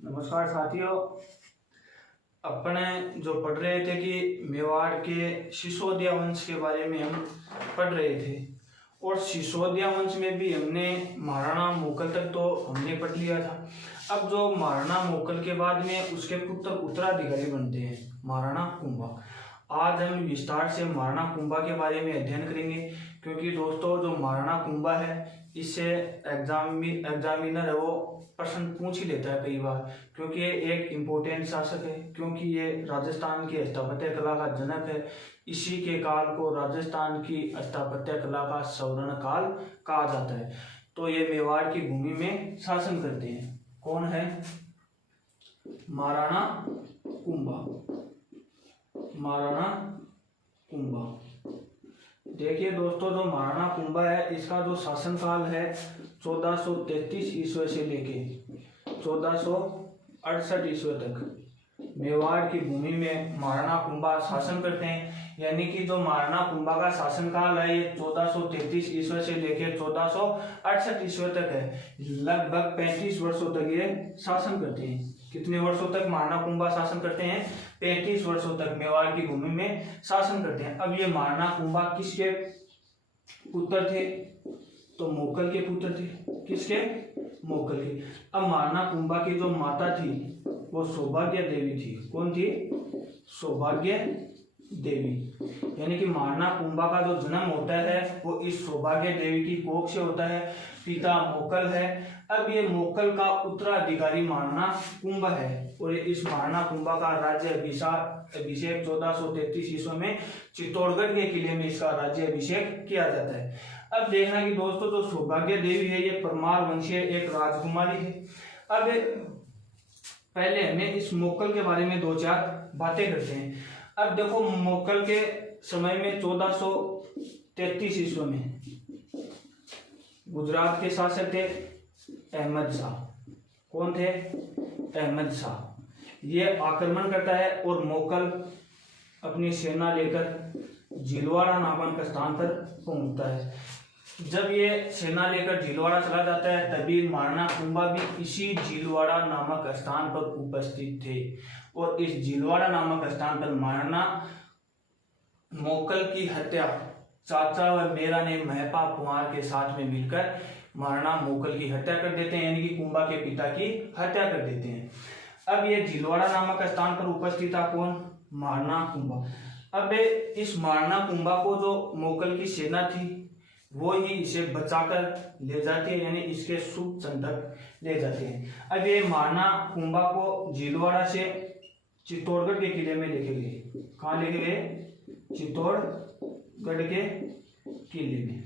नमस्कार साथियों। अपने जो पढ़ रहे थे कि मेवाड़ के सिसोदिया वंश के बारे में हम पढ़ रहे थे और सिसोदिया वंश में भी हमने महाराणा मोकल तक तो हमने पढ़ लिया था। अब जो महाराणा मोकल के बाद में उसके पुत्र उत्तराधिकारी बनते हैं महाराणा कुंभा। आज हम विस्तार से महाराणा कुंभा के बारे में अध्ययन करेंगे, क्योंकि दोस्तों जो महाराणा कुंभा है इससे एग्जामिनर है वो प्रश्न पूछ ही लेता है कई बार, क्योंकि ये एक इम्पोर्टेंट शासक है, क्योंकि ये राजस्थान की स्थापत्य कला का जनक है। इसी के काल को राजस्थान की स्थापत्य कला का स्वर्ण काल कहा जाता है। तो ये मेवाड़ की भूमि में शासन करते हैं। कौन है? महाराणा कुंभा। महाराणा कुंभा। देखिए दोस्तों, जो महाराणा कुंभा है इसका जो शासन काल है 1433 ईस्वी से लेके 1468 ईस्वी तक मेवाड़ की भूमि में महाराणा कुंभा शासन करते हैं। यानी कि जो महाराणा कुंभा का शासनकाल है ये 1433 ईस्वी से लेकर 1468 ईस्वी तक है। लगभग 35 वर्षों तक ये शासन करते हैं। कितने वर्षों तक महाराणा कुंभा शासन करते हैं? 35 वर्षों तक मेवाड़ की भूमि में शासन करते हैं। अब ये महाराणा कुंभा किसके पुत्र थे? तो मोकल के पुत्र थे। किसके? मोकल के। अब महाराणा कुंभा की जो माता थी वो सौभाग्य देवी थी। कौन थी? सौभाग्य देवी। यानी कि महाराणा कुंभा का जो जन्म होता है वो इस सौभाग्य देवी की कोख से होता है। पिता मोकल है। अब ये मोकल का उत्तराधिकारी महाराणा कुंभा है और इस महाराणा कुंभा का राज्य अभिषेक 1433 ईस्वी में चित्तौड़गढ़ के किले में इसका राज्य अभिषेक किया जाता है। अब देखना कि दोस्तों जो सौभाग्य देवी है ये परमार वंशीय एक राजकुमारी है। अब पहले हमें इस मोकल के बारे में दो चार बातें करते हैं। अब देखो, मोकल के समय में 1433 ईस्वी में गुजरात के शासक थे अहमद शाह। कौन थे? अहमद शाह। ये आक्रमण करता है और मोकल अपनी सेना लेकर झीलवाड़ा नामक स्थान पर पहुंचता है। जब ये सेना लेकर झीलवाड़ा चला जाता है तभी महाराणा कुंभा भी इसी झीलवाड़ा नामक स्थान पर उपस्थित थे और इस झीलवाड़ा नामक स्थान पर महाराणा मोकल की हत्या चाचा व मेरा ने महपा कुमार के साथ में मिलकर महाराणा मोकल की हत्या कर देते हैं। यानी कि कुंभा के पिता की हत्या कर देते हैं। अब ये झीलवाड़ा नामक स्थान पर उपस्थित था कौन? महाराणा कुंभा। अब इस महाराणा कुंभा को जो मोकल की सेना थी वो ही इसे बचाकर ले जाती है, यानी इसके शुभ क्षण तक ले जाते हैं। अब ये महाराणा कुंभा को झीलवाड़ा से चित्तौड़गढ़ के किले में लेके गए। कहाँ लेके गए? चित्तौड़गढ़ के किले में।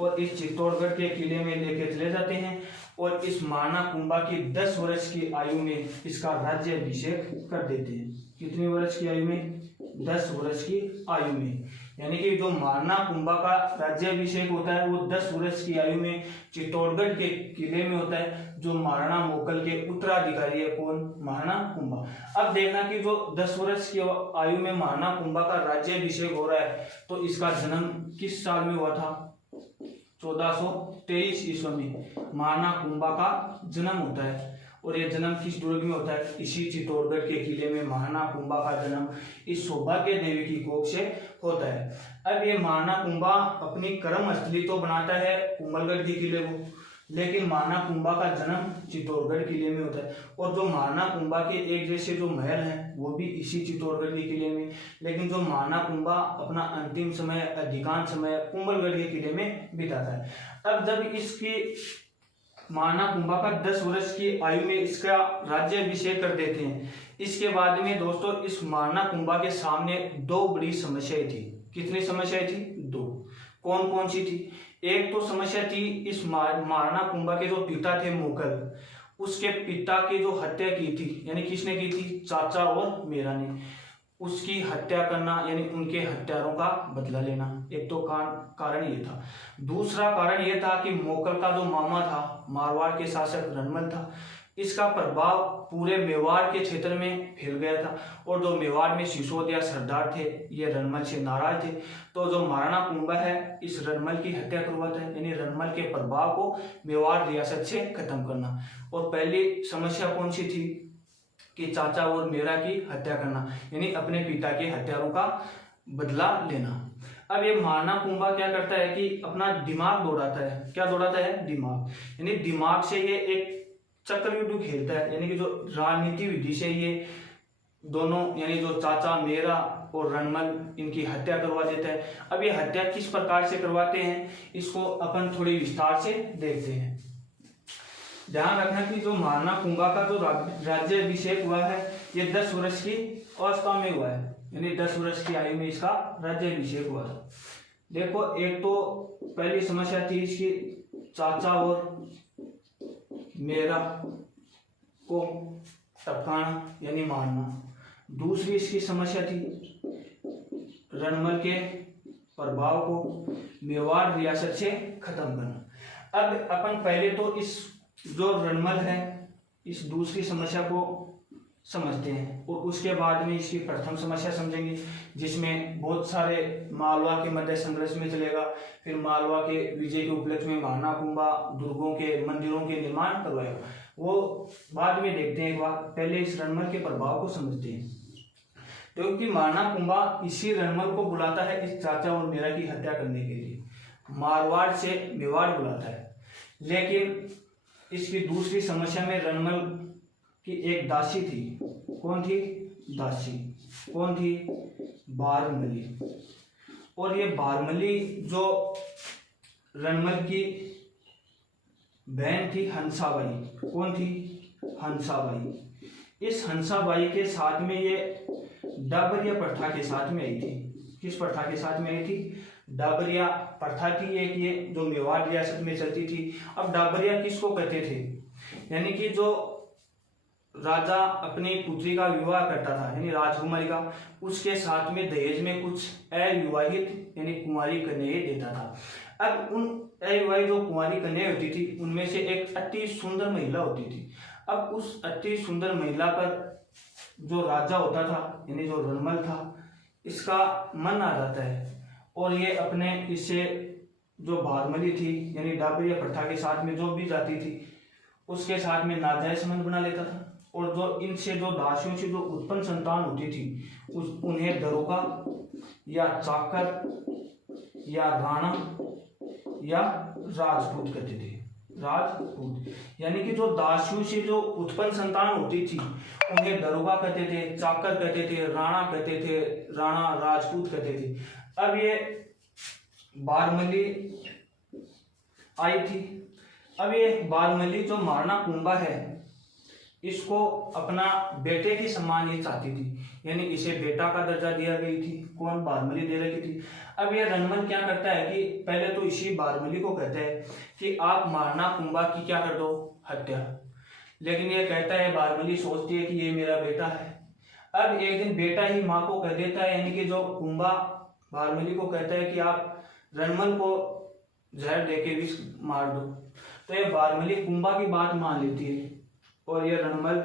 और इस चित्तौड़गढ़ के किले में लेके चले जाते हैं और इस महाराणा कुंभा की 10 वर्ष की आयु में इसका राज्य अभिषेक कर देते हैं। कितनी वर्ष की आयु में? 10 वर्ष की आयु में। यानी कि जो महाराणा कुंभा का राज्याभिषेक होता है वो 10 वर्ष की आयु में चित्तौड़गढ़ के किले में होता है। जो महाराणा मोकल के उत्तराधिकारी है कौन? महाराणा कुंभा। अब देखना कि जो 10 वर्ष की आयु में महाराणा कुंभा का राज्याभिषेक हो रहा है तो इसका जन्म किस साल में हुआ था? 1423 ईस्वी में महाराणा कुंभा का जन्म होता है। और ये जन्म किस दुर्ग में होता है? इसी चित्तौड़गढ़ के किले में महाराणा कुंभा का जन्म इस सौभाग्य देवी की कोख से होता है। अब ये महाराणा कुंभा अपनी कर्म स्थली तो बनाता है कुंभलगढ़ के किले को, लेकिन महाराणा कुंभा का जन्म चित्तौड़गढ़ किले में होता है। और जो महाराणा कुंभा के एक जैसे जो महल हैं वो भी इसी चित्तौड़गढ़ के किले में, लेकिन जो महाराणा कुंभा अपना अंतिम समय अधिकांश समय कुंभलगढ़ के किले में बिताता है। अब जब इसकी महाराणा कुंभा का 10 वर्ष की आयु में इसका राज्याभिषेक कर देते हैं, इसके बाद में दोस्तों इस महाराणा कुंभा के सामने दो बड़ी समस्याएं थी। कितनी समस्याएं थी? दो। कौन कौन सी थी? एक तो समस्या थी इस महाराणा कुंभा के जो पिता थे मोकल, उसके पिता की जो हत्या की थी, यानी किसने की थी? चाचा और मेरा ने। उसकी हत्या करना यानी उनके हत्यारों का बदला लेना, एक तो कारण ये था। दूसरा कारण ये था कि मोकल का जो मामा था मारवाड़ के शासक रणमल था, इसका प्रभाव पूरे मेवाड़ के क्षेत्र में फैल गया था और जो मेवाड़ में सिसोदिया सरदार थे ये रणमल से नाराज थे। तो जो महाराणा कुंभा है इस रणमल की हत्या करवाता है, यानी रणमल के प्रभाव को मेवाड़ रियासत से खत्म करना। और पहली समस्या कौन सी थी कि चाचा और मेरा की हत्या करना, यानी अपने पिता के हत्यारों का बदला लेना। अब ये महाराणा कुंभा क्या करता है कि अपना दिमाग दौड़ाता है। क्या दौड़ाता है? दिमाग। यानी दिमाग से ये एक चक्रव्यूह खेलता है, यानी कि जो राजनीति विधि से ये दोनों यानी जो चाचा मेरा और रणमल इनकी हत्या करवा देता है। अब ये हत्या किस प्रकार से करवाते हैं इसको अपन थोड़ी विस्तार से देखते हैं। ध्यान रखना कि जो महाराणा कुंभा का जो राज्याभिषेक हुआ है ये 10 वर्ष की अवस्था में हुआ है, यानी 10 वर्ष की आयु में इसका राज्याभिषेक हुआ था। देखो, एक तो पहली समस्या थी इसकी चाचा और मेरा को टपकाना यानी मारना। दूसरी इसकी समस्या थी रणमल के प्रभाव को मेवाड़ रियासत से खत्म करना। अब अपन पहले तो इस जो रणमल है इस दूसरी समस्या को समझते हैं और उसके बाद में इसकी प्रथम समस्या समझेंगे, जिसमें बहुत सारे मालवा के मध्य संघर्ष में चलेगा। फिर मालवा के विजय के उपलक्ष्य में महाराणा कुंभा दुर्गों के मंदिरों के निर्माण करवाएगा, वो बाद में देखते हैं। एक बार पहले इस रणमल के प्रभाव को समझते हैं। क्योंकि महाराणा कुंभा इसी रणमल को बुलाता है इस चाचा और मेरा की हत्या करने के लिए, मारवाड़ से मेवाड़ बुलाता है। लेकिन इसकी दूसरी समस्या में रणमल की एक दासी थी। कौन थी? दासी। कौन थी? बारमली। और ये बारमली जो रणमल की बहन थी हंसाबाई। कौन थी? हंसाबाई। इस हंसाबाई के साथ में ये डाबरिया प्रथा के साथ में आई थी। किस प्रथा के साथ में आई थी? डाबरिया प्रथा थी एक, ये जो मेवाड़ रियासत में चलती थी। अब डाबरिया किसको कहते थे? यानी कि जो राजा अपनी पुत्री का विवाह करता था यानी राजकुमारी का, उसके साथ में दहेज में कुछ अविवाहित यानी कुंवारी कन्याएं देता था। अब उन अविवाहित जो कुंवारी कन्याएं होती थी उनमें से एक अति सुंदर महिला होती थी। अब उस अति सुंदर महिला पर जो राजा होता था यानी जो रणमल था इसका मन आ जाता है और ये अपने इससे जो बारमली थी यानी डाबरिया प्रथा के साथ में जो भी जाती थी उसके साथ में नाजायज संबंध बना लेता था। और जो इनसे जो दासियों से जो उत्पन्न संतान होती थी उन्हें दरोगा या चाकर या राणा या राजपूत कहते थे। राजपूत यानी कि जो दासियों से जो उत्पन्न संतान होती थी उन्हें दरोगा कहते थे, चाकर कहते थे, राणा कहते थे, राणा राजपूत कहते थे। अब ये बारमली आई थी। अब ये बारमली जो महाराणा कुंभा है इसको अपना बेटे की सम्मान ये चाहती थी, यानी इसे बेटा का दर्जा दिया गई थी। कौन? बारमली दे रही थी। अब ये रणमल क्या करता है कि पहले तो इसी बारमली को कहता है कि आप महाराणा कुंभा की क्या कर दो? हत्या। लेकिन ये कहता है, बारमली सोचती है कि ये मेरा बेटा है। अब एक दिन बेटा ही माँ को कह देता है, यानी कि जो कुंभा बारमली को कहता है कि आप रणमल को जहर देके विष मार दो। तो ये बारमली कुंभा की बात मान लेती है और ये रणमल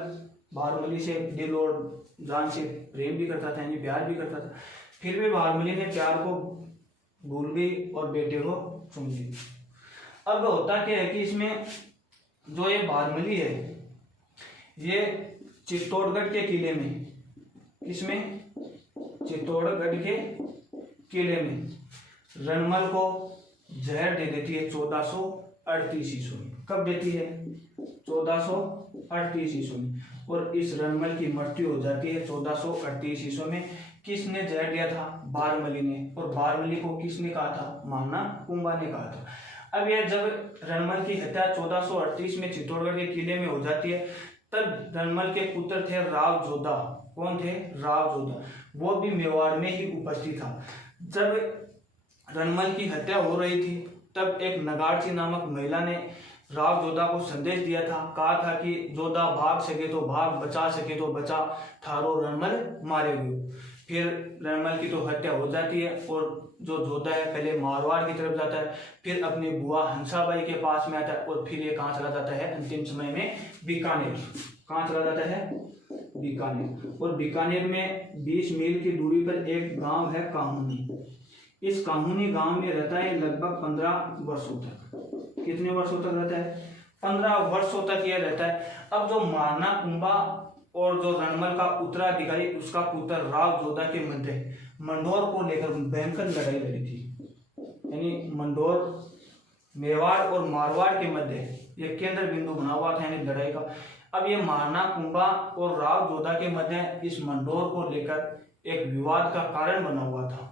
बारमली से दिल और जान से प्रेम भी करता था यानी प्यार भी करता था। फिर भी बारमली ने प्यार को भूल गई और बेटे को चुन लिया। अब होता क्या है कि इसमें जो ये बारमली है ये चित्तौड़गढ़ के किले में, इसमें चित्तौड़गढ़ के किले में रणमल को जहर दे देती है 1438 ईस्वी में। कब देती है? 1438 ईस्वी में। और इस रणमल की मृत्यु हो जाती है 1438 ईस्वी में। किसने जहर दिया था? बारमली ने। और बारमली को किसने कहा था? महाराणा कुंभा ने कहा था। अब यह जब रणमल की हत्या 1438 में चित्तौड़गढ़ के किले में हो जाती है तब रणमल के पुत्र थे राव जोधा। कौन थे? राव जोधा। वो भी मेवाड़ में ही उपस्थित था। जब रणमल की हत्या हो रही थी तब एक नगारची नामक महिला ने राव जोधा को संदेश दिया था, कहा था कि जोधा भाग सके तो भाग, बचा सके तो बचा, थारो रणमल मारे गयो। फिर रणमल की तो हत्या हो जाती है और जो जोधा है पहले मारवाड़ की तरफ जाता है, फिर अपनी बुआ हंसाबाई के पास में आता है और फिर ये कहाँ चला जाता है अंतिम समय में बीकानेर। कहाँ चला जाता है? बीकानेर। और बीकानेर में 20 मील की दूरी पर एक गांव है काहुनी। इस काहुनी गांव में रहता है लगभग 15 वर्षों तक। कितने वर्षों तक रहता है? 15 वर्षों तक यह रहता है। अब जो मारना कुंभा और जो रणमल का उत्तराधिकारी उसका पुत्र राव जोधा के मध्य मंडोर को लेकर भयंकर लड़ाई लड़ी थी। यानी मंडोर मेवाड़ और मारवाड़ के मध्य यह केंद्र बिंदु बना हुआ था यानी लड़ाई का। अब ये मारना कुंभा और राव जोधा के मध्य इस मंडोर को लेकर एक विवाद का कारण बना हुआ था।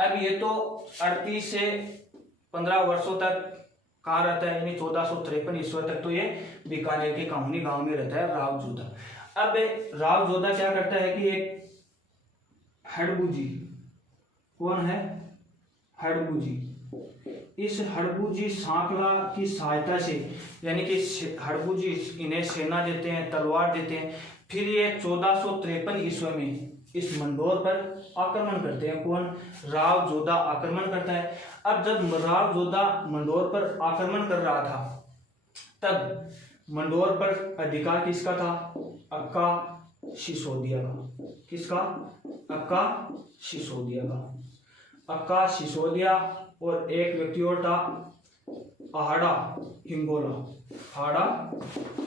अब ये तो 38 से 15 वर्षों तक कहाँ रहता है, यानी 1453 ईस्वी तक तो ये बीकानेर के काहुनी गांव में रहता है राव जोधा। अब राव जोधा क्या करता है कि एक हड़बूजी, कौन है? हड़बूजी। इस हड़बूजी सांकला की सहायता से, यानी कि हड़बूजी इन्हें सेना देते हैं, तलवार देते हैं। फिर ये 1453 ईस्वी में इस मंडोर पर आक्रमण करते हैं। कौन? राव जोधा आक्रमण करता है। अब जब राव जोधा मंडोर पर आक्रमण कर रहा था तब मंडोर पर अधिकार किसका था? अक्का सिसोदिया का। किसका? अक्का सिसोदिया का। अक्का सिसोदिया और एक व्यक्ति और था आहाड़ा हिंगोला। आहाड़ा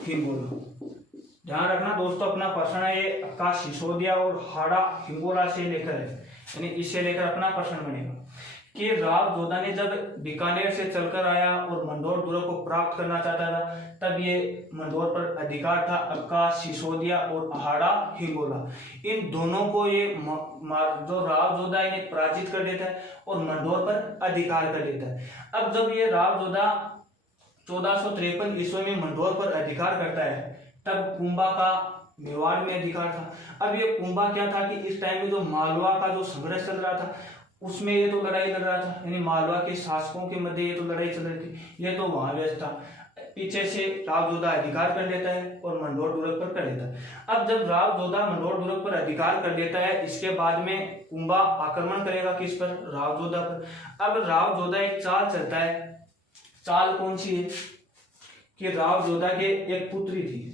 हिंगोला। ध्यान रखना दोस्तों, अपना प्रश्न है ये अक्का सिसोदिया और हाड़ा हिंगोला से लेकर है, यानी इससे लेकर अपना प्रश्न बनेगा कि राव जोधा ने जब बीकानेर से चलकर आया और मंडोर दुर्ग को प्राप्त करना चाहता था तब ये मंडोर पर अधिकार था अक्का सिसोदिया और हाड़ा हिंगोला। इन दोनों को ये जो राव जोधा इन्हें पराजित कर देता है और मंडोर पर अधिकार कर लेता है। अब जब ये राव जोधा 1453 ईस्वी में मंडोर पर अधिकार करता है तब कुंभा का मेवाड़ में अधिकार था। अब ये कुंभा क्या था कि इस टाइम में जो मालवा का जो संघर्ष चल रहा था उसमें ये तो लड़ाई लड़ रहा था, यानी मालवा के शासकों के मध्य ये तो लड़ाई चल रही थी, ये तो वहां व्यस्त था। पीछे से राव जोधा अधिकार कर लेता है और मंडोर दुर्ग पर कर लेता है। अब जब राव जोधा मंडोर दुर्ग पर अधिकार कर लेता है इसके बाद में कुंभा आक्रमण करेगा किस पर? राव जोधा पर। अब राव जोधा एक चाल चलता है। चाल कौन सी है कि राव जोधा के एक पुत्री थी।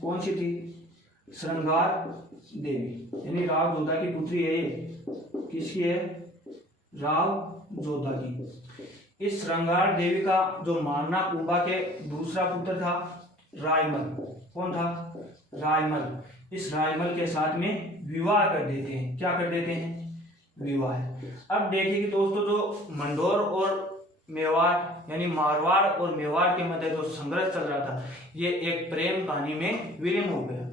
कौन सी थी? श्रृंगार देवी, यानी राव जोधा की पुत्री है ये। किसकी है? राव जोधा की। इस श्रृंगार देवी का जो मारना कुंभा के दूसरा पुत्र था रायमल। कौन था? रायमल। इस रायमल के साथ में विवाह कर देते हैं। क्या कर देते हैं? विवाह। अब देखिए कि दोस्तों जो मंडोर और मेवाड़ यानी मारवाड़ और मेवाड़ के मध्य जो संघर्ष चल रहा था ये एक प्रेम कहानी में विलीन हो गया,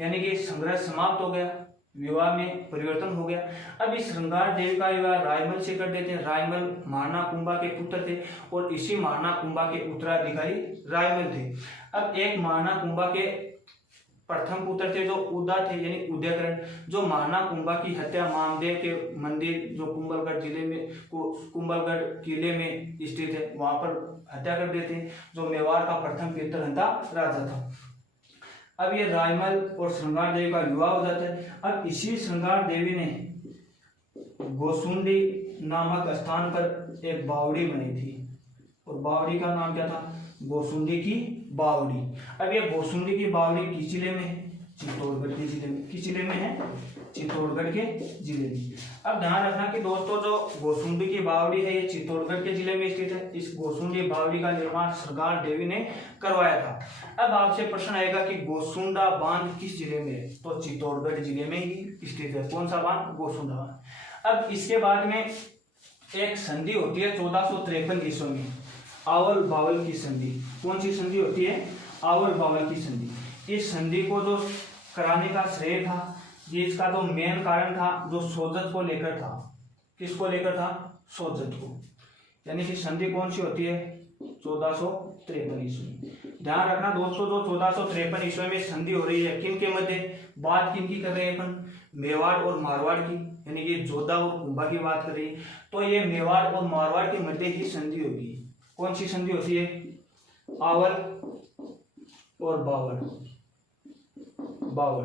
यानी कि संघर्ष समाप्त हो गया, विवाह में परिवर्तन हो गया। अब इस श्रृंगार देवी का विवाह रायमल से कर देते हैं। रायमल मारना कुंभा के पुत्र थे और इसी मारना कुंभा के उत्तराधिकारी रायमल थे। अब एक मारना कुंभा के प्रथम पुत्र थे जो उदा थे, यानी उदयकरण, जो मारना कुंभा की हत्या मामदेव के मंदिर जो कुंभलगढ़ जिले में कुंभलगढ़ किले में स्थित है वहां पर हत्या कर देते हैं, जो मेवाड़ का प्रथम कीर्तनहंता राजा था। अब ये रायमल और श्रृंगार देवी का विवाह हो जाता है। अब इसी श्रृंगार देवी ने गोसुंडी नामक स्थान पर एक बावड़ी बनी थी और बावड़ी का नाम क्या था? गोसुंडी की बावड़ी। अब ये गोसुंडी की बावड़ी किस जिले में है? चित्तौड़गढ़ के जिले में। किस जिले में है? चित्तौड़गढ़ के जिले में। अब ध्यान रखना कि दोस्तों जो गोसुंडी की बावड़ी है ये चित्तौड़गढ़ के जिले में स्थित है। इस गोसुंडी बावड़ी का निर्माण श्रृंगार देवी ने करवाया था। अब आपसे प्रश्न आएगा कि गोसुंडा बांध किस जिले में है? तो चित्तौड़गढ़ जिले में ही स्थित है। कौन सा बांध? गोसुंडा बांध। अब इसके बाद में एक संधि होती है 1453 ईस्वी में, आवल बावल की संधि। कौन सी संधि होती है? आवल बावल की संधि। इस संधि को जो कराने का श्रेय था, ये इसका जो मेन कारण था जो सोजत को लेकर था। किसको लेकर था? सोजत को। यानी कि संधि कौन सी होती है? 1453 ईस्वी। ध्यान रखना दोस्तों जो 1453 ईस्वी में संधि हो रही है किन के मध्य? बात किन की कर रहे हैं अपन? मेवाड़ और मारवाड़ की, यानी ये जोधा और कुंभा की बात कर रही है। तो ये मेवाड़ और मारवाड़ के मध्य ही संधि होगी। कौन सी संधि होती है? आवल और बावल। बावल।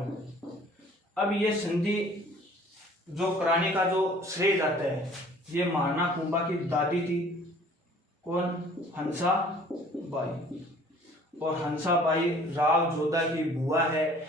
अब ये संधि जो कराने का जो श्रेय जाता है, ये महाराणा कुंभा की दादी थी। कौन? हंसा बाई। और हंसा बाई राव जोधा की बुआ है,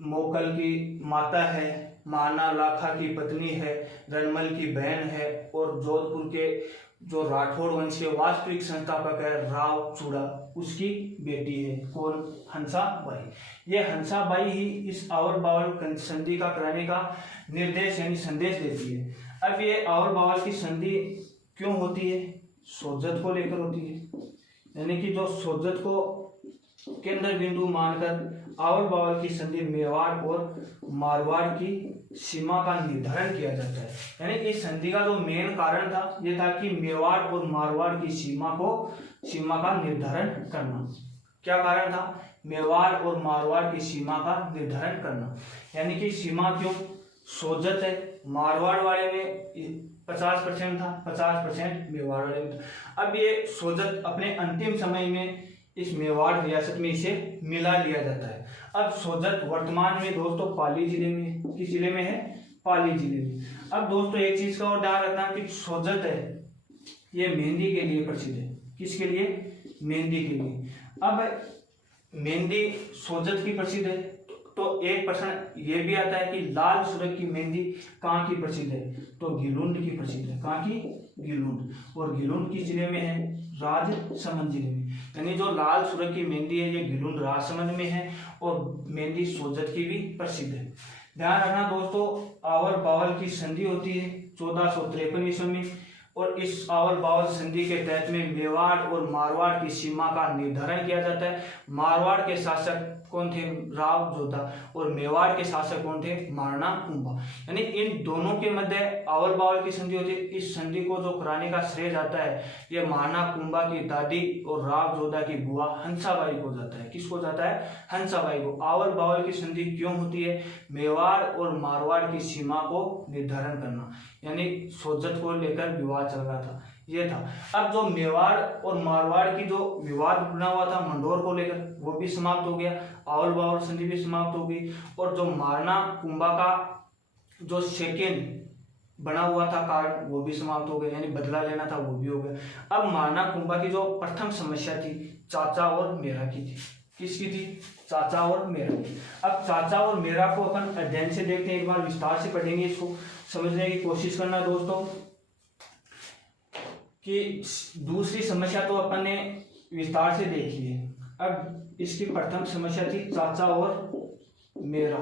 मोकल की माता है, महाना लाखा की पत्नी है, रणमल की बहन है, और जोधपुर के जो राठौड़ वंश के वास्तविक संस्थापक है राव चूड़ा, उसकी बेटी है। कौन? हंसा बाई। ये हंसा बाई ही इस आवल बावल संधि का कराने का निर्देश यानी संदेश देती है। अब ये आवल बावल की संधि क्यों होती है? सोजत को लेकर होती है, यानी कि जो सोजत को केंद्र बिंदु मानकर आवल बावल की संधि मेवाड़ और मारवाड़ की सीमा का निर्धारण किया जाता है। यानी इस संधि का जो मेन कारण था ये था कि मेवाड़ और मारवाड़ की सीमा का निर्धारण करना। क्या कारण था? मेवाड़ और मारवाड़ की सीमा का निर्धारण करना। यानी कि सीमा क्यों? सोजत है, मारवाड़ वाले में 50% था, 50% मेवाड़ वाले में था। अब ये सोजत अपने अंतिम समय में इस मेवाड़ रियासत में इसे मिला लिया जाता है। अब सोजत वर्तमान में दोस्तों पाली जिले में, किस जिले में है? पाली जिले में। अब दोस्तों एक चीज का और ध्यान रखना कि सोजत है ये मेहंदी के लिए प्रसिद्ध है। किसके लिए? मेहंदी के लिए। अब मेहंदी सोजत की प्रसिद्ध है, तो एक प्रश्न ये भी आता है कि लाल सुरख की मेहंदी कहाँ की प्रसिद्ध है? तो गिलुंड की प्रसिद्ध है। कहाँ की? गिलुंड। और गिलुंड किस जिले में है? राजसमंद जिले में। यानी जो लाल सुरख की मेहंदी है ये गिलुंड राजसमंद में है, और मेहंदी सोजत की भी प्रसिद्ध है। ध्यान रखना दोस्तों, आवल बावल की संधि होती है 1453 ईस्वी में, और इस आवल बावल संधि के तहत में मेवाड़ और मारवाड़ की सीमा का निर्धारण किया जाता है। मारवाड़ के शासक कौन थे? राव जोधा। और मेवाड़ के शासक कौन थे? महाराणा कुंभा। यानी इन दोनों के मध्य आवल बावल की संधि होती है। इस संधि को जो कराने का श्रेय जाता है ये महाराणा कुंभा की दादी और राव जोधा की बुआ हंसाबाई को जाता है। किसको जाता है? हंसाबाई को। आवल बावल की संधि क्यों होती है? मेवाड़ और मारवाड़ की सीमा को निर्धारण करना, यानी सोजत को लेकर विवाद चल रहा था, ये था। अब जो मेवाड़ और मारवाड़ की जो विवाद बना हुआ था मंडोर को लेकर, वो भी समाप्त हो गया। आवल बावल संधि भी समाप्त हो गई। और जो महाराणा कुंभा का जो सेकेंड बना हुआ था कारण, वो भी समाप्त हो गया, यानी बदला लेना था, वो भी हो गया। अब महाराणा कुंभा की जो प्रथम समस्या थी चाचा और मेरा की थी। किसकी थी? चाचा और मेरा की। अब चाचा और मेरा को अपन अध्ययन से देखते हैं, एक बार विस्तार से पढ़ेंगे, इसको समझने की कोशिश करना दोस्तों। कि दूसरी समस्या तो अपन ने विस्तार से देख ली है। अब इसकी प्रथम समस्या थी चाचा और मेरा।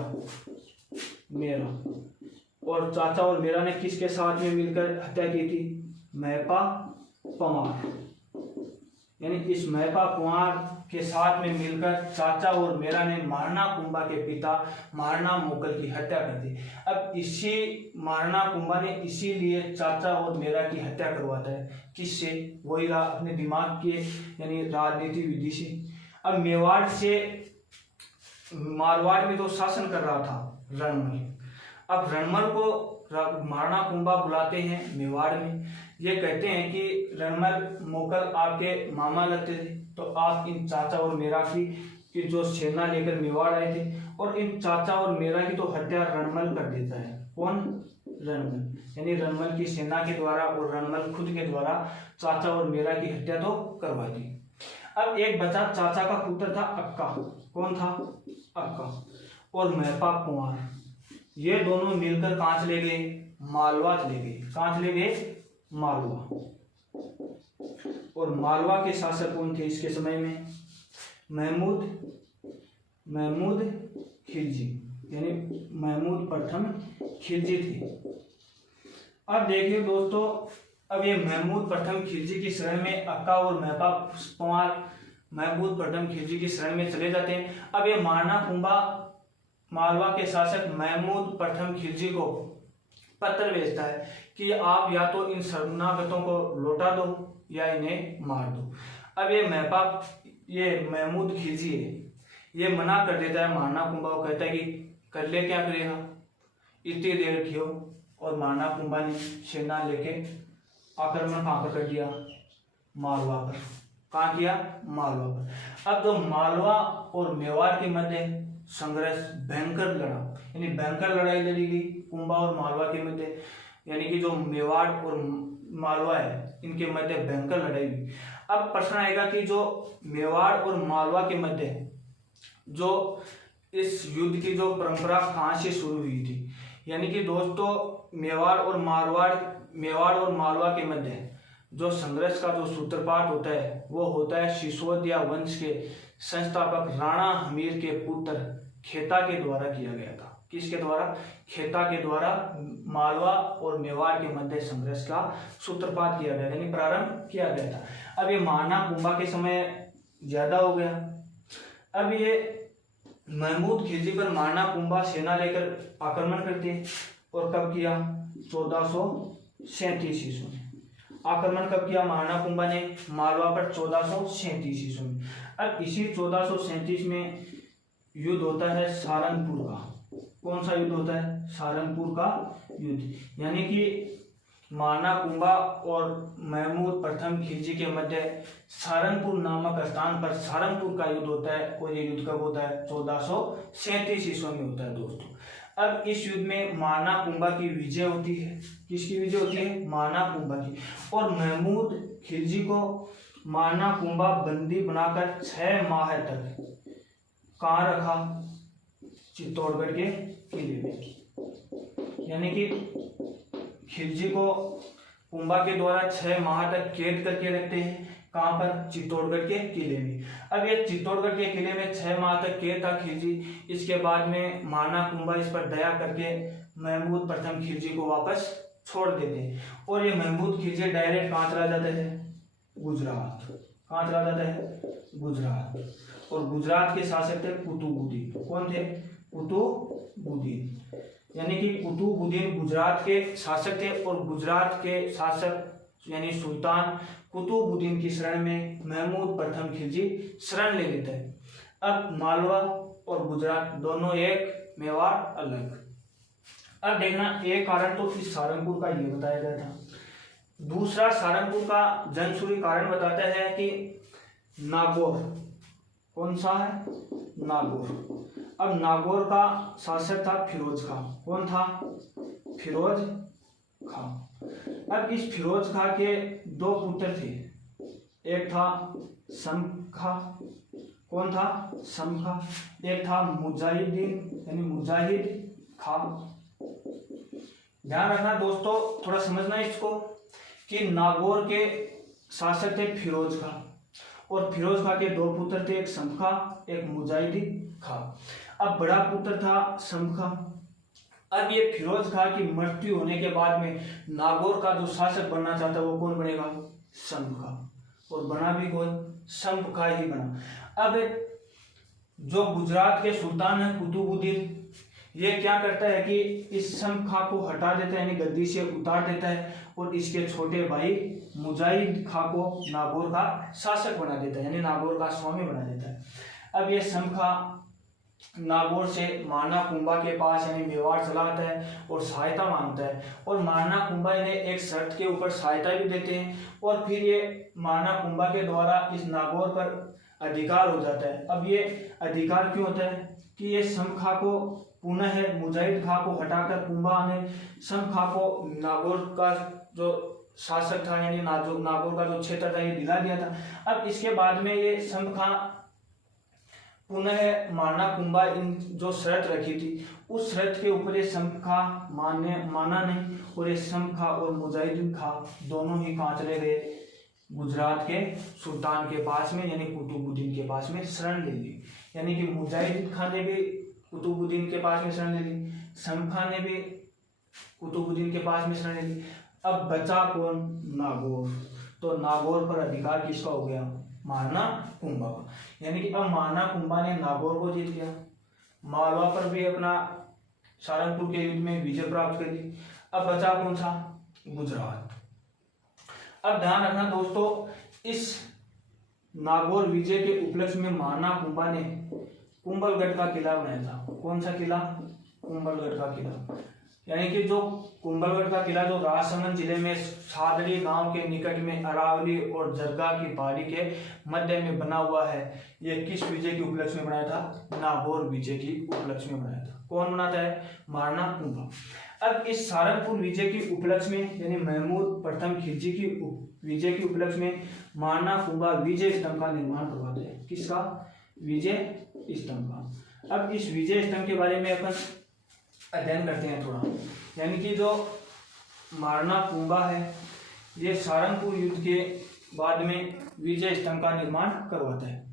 और चाचा और मेरा ने किसके साथ में मिलकर हत्या की थी? महपा पंवार। यानी इस महपा पंवार के साथ में मिलकर चाचा और मेरा ने महाराणा कुंभा के पिता महाराणा मोकल की हत्या कर दी। अब इसी महाराणा कुंभा ने इसीलिए चाचा और मेरा की हत्या करवाता है। किससे? वही रहा अपने दिमाग के यानी राजनीति विधि से। अब मेवाड़ से मारवाड़ में तो शासन कर रहा था रणमल। अब रणमल को महाराणा कुंभा बुलाते हैं मेवाड़ में। ये कहते हैं कि रणमल मोकल आपके मामा लगते थे, तो आप इन चाचा और मेरा की जो सेना लेकर मेवाड़ आए थे, और इन चाचा और मेरा की तो हत्या रणमल कर देता है। कौन? रणमल। यानी रणमल की सेना के द्वारा और रणमल खुद के द्वारा चाचा और मेरा की हत्या तो करवा दी। अब एक बचा चाचा का पुत्र था अक्का। कौन था? अक्का। और महपा कुंवर, ये दोनों मिलकर कहां चले गए? मालवा चले गए। कहां चले गए? मालवा। और मालवा के शासक कौन थे इसके समय में? महमूद खिलजी, यानी महमूद प्रथम खिलजी थे। अब देखिए दोस्तों, अब ये महमूद प्रथम खिलजी की शरण में अक्का और महपा पंवार महमूद प्रथम खिलजी की शरण में चले जाते हैं। अब ये महाराणा कुंभा मालवा के शासक महमूद प्रथम खिलजी को पत्र भेजता है कि आप या तो इन शरणागतों को लौटा दो या इन्हें मार दो। अब ये महमूद खिलजी है, ये मना कर देता है महाराणा कुंभा को, कहता है कि कर ले क्या करेगा, इतनी देर रखियो। और महाराणा कुंभा ने सेना लेके आक्रमण कहाँ पर कर दिया? मालवा पर। कहाँ किया? मालवा पर। अब जो मालवा और मेवाड़ के मध्य संघर्ष, भयंकर लड़ा, यानी भयंकर लड़ाई लड़ी गई कुंभा और मालवा के मध्य, यानी कि जो मेवाड़ और मालवा है इनके मध्य भयंकर लड़ाई हुई। अब प्रश्न आएगा कि जो मेवाड़ और मालवा के मध्य जो इस युद्ध की जो परंपरा कहाँ से शुरू हुई थी, यानी कि दोस्तों मेवाड़ और मालवा के मध्य जो संघर्ष का जो सूत्रपात होता है वो होता है सिसोदिया वंश के संस्थापक राणा हमीर के पुत्र खेता के द्वारा किया गया था। किसके द्वारा? खेता के द्वारा मालवा और मेवाड़ के मध्य संघर्ष का सूत्रपात किया गया, यानी प्रारंभ किया गया था। अब ये मारना कुंभा के समय ज्यादा हो गया। अब ये महमूद खिलजी पर मारना कुंभा सेना लेकर आक्रमण करते हैं। और कब किया? 1437 ईस्वी में। आक्रमण कब किया महाराणा कुंभा ने? मालवा पर 1437 ईस्वी में। अब इसी 1437 में युद्ध होता है सारंगपुर का। कौन सा युद्ध होता है? सारंगपुर का युद्ध, यानी कि महाराणा कुंभा और महमूद प्रथम खिलजी के मध्य सारंगपुर नामक स्थान पर सारंगपुर का युद्ध होता है। और ये युद्ध कब होता है? 1437 ईस्वी में होता है दोस्तों। अब इस युद्ध में महाराणा कुंभा की विजय होती है। किसकी विजय होती है? महाराणा कुंभा की। और महमूद खिलजी को महाराणा कुंभा बंदी बनाकर 6 माह तक कहाँ रखा? चित्तौड़गढ़ के किले में। यानी कि खिलजी को कुंभा के द्वारा 6 माह तक कैद करके रखते हैं। कहाँ पर? चित्तौड़गढ़ के किले में। अब ये चित्तौड़गढ़ के किले में 6 माह तक कैद था खिलजी। इसके बाद में महाराणा कुंभा इस पर दया करके महमूद प्रथम खिलजी को वापस छोड़ देते हैं। और ये महमूद खिलजी डायरेक्ट कहाँ चला जाता है? गुजरात। कहाँ चला जाता है? गुजरात। और गुजरात के शासक थे कुतुबुद्दीन। कौन थे? कुतुबुद्दीन। यानी कि कुतुबुद्दीन गुजरात के शासक थे। और गुजरात के शासक यानी सुल्तान कुतुबुद्दीन की शरण में महमूद प्रथम खिलजी शरण ले लेते हैं। अब मालवा और गुजरात दोनों एक, मेवाड़ अलग। अब देखना, एक कारण तो इस सारंगपुर का ये बताया गया था। दूसरा सारंगपुर का जनसूरी कारण बताता है कि नागौर। कौन सा है? नागौर। अब नागौर का शासक था फिरोज खां। कौन था? फिरोज खां। अब इस फिरोज खां के 2 पुत्र थे। एक था समखा। कौन था? समखा। एक था मुजाहिदीन यानी मुजाहिद खां। ध्यान रखना दोस्तों, थोड़ा समझना इसको कि नागौर के शासक थे फिरोज खां। और फिरोज खां के 2 पुत्र थे, एक समखा एक मुजाहिदीन खां। अब बड़ा पुत्र था समखा। अब ये फिरोज खां की मृत्यु होने के बाद में नागौर का जो शासक बनना चाहता है वो कौन बनेगा? समखा। और बना भी कौन? समखा ही बना। अब जो गुजरात के सुल्तान है कुतुबुद्दीन, ये क्या करता है कि इस समखा को हटा देता है, यानी गद्दी से उतार देता है। और इसके छोटे भाई मुजाहिद खां को नागौर का शासक बना देता है, यानी नागौर का स्वामी बना देता है। अब ये समखा नागौर से महाराणा कुंभा के पास यानी मेवाड़ चला आता है और सहायता मांगता है। और महाराणा कुंभा इन्हें एक शर्त के ऊपर सहायता भी देते हैं। और फिर ये महाराणा कुंभा के द्वारा इस नागौर पर अधिकार हो जाता है। अब ये अधिकार क्यों होता है कि ये समखा को पुनः मुजाहिद खां को हटाकर कुंभा ने समखा को नागौर का जो शासक था यानी नागौर का जो क्षेत्र था ये दिला दिया था। अब इसके बाद में ये समखा पुनः महाराणा कुंभा इन जो शर्त रखी थी उस शर्त के ऊपर ये समखा माना नहीं। और ये समखा और मुजाहिदीन खां दोनों ही कहाँ चले गए? गुजरात के सुल्तान के पास में यानी कुतुबुद्दीन के पास में शरण ले ली। यानी कि मुजाहिदीन खां ने भी कुतुबुद्दीन के पास में शरण ले ली, समखा ने भी कुतुबुद्दीन के पास में शरण ले ली। अब बचा कौन? नागौर। तो नागौर पर अधिकार किसका हो गया? महाराणा कुंभा का। यानी कि अब महाराणा कुंभा ने नागौर को जीत लिया, मालवा पर भी अपना सारंगपुर के युद्ध में विजय प्राप्त कर ली। अब बचा कौन सा? गुजरात। अब ध्यान रखना दोस्तों, इस नागौर विजय के उपलक्ष्य में महाराणा कुंभा ने कुंभलगढ़ का किला बनाया था। कौन सा किला? कुंभलगढ़ का किला। यानी कि जो कुंभलगढ़ का किला जो राजसमंद जिले में सादड़ी गांव के निकट में अरावली और जरगा की पहाड़ी के मध्य में बना हुआ है, ये किस विजय की उपलक्ष्य में बनाया था? नागौर विजय की उपलक्ष्य में बनाया था। कौन बनाता है? महाराणा कुंभा। अब इस सारंगपुर विजय की उपलक्ष्य में यानी महमूद प्रथम खिलजी की विजय की उपलक्ष्य में महाराणा कुंभा विजय स्तंभ का निर्माण करवाते हैं। किसका? विजय स्तंभ का। अब इस विजय स्तंभ के बारे में अपन अध्ययन करते हैं थोड़ा। यानी कि जो महाराणा कुंभा है ये सारंगपुर युद्ध के बाद में विजय स्तंभ का निर्माण करवाता है।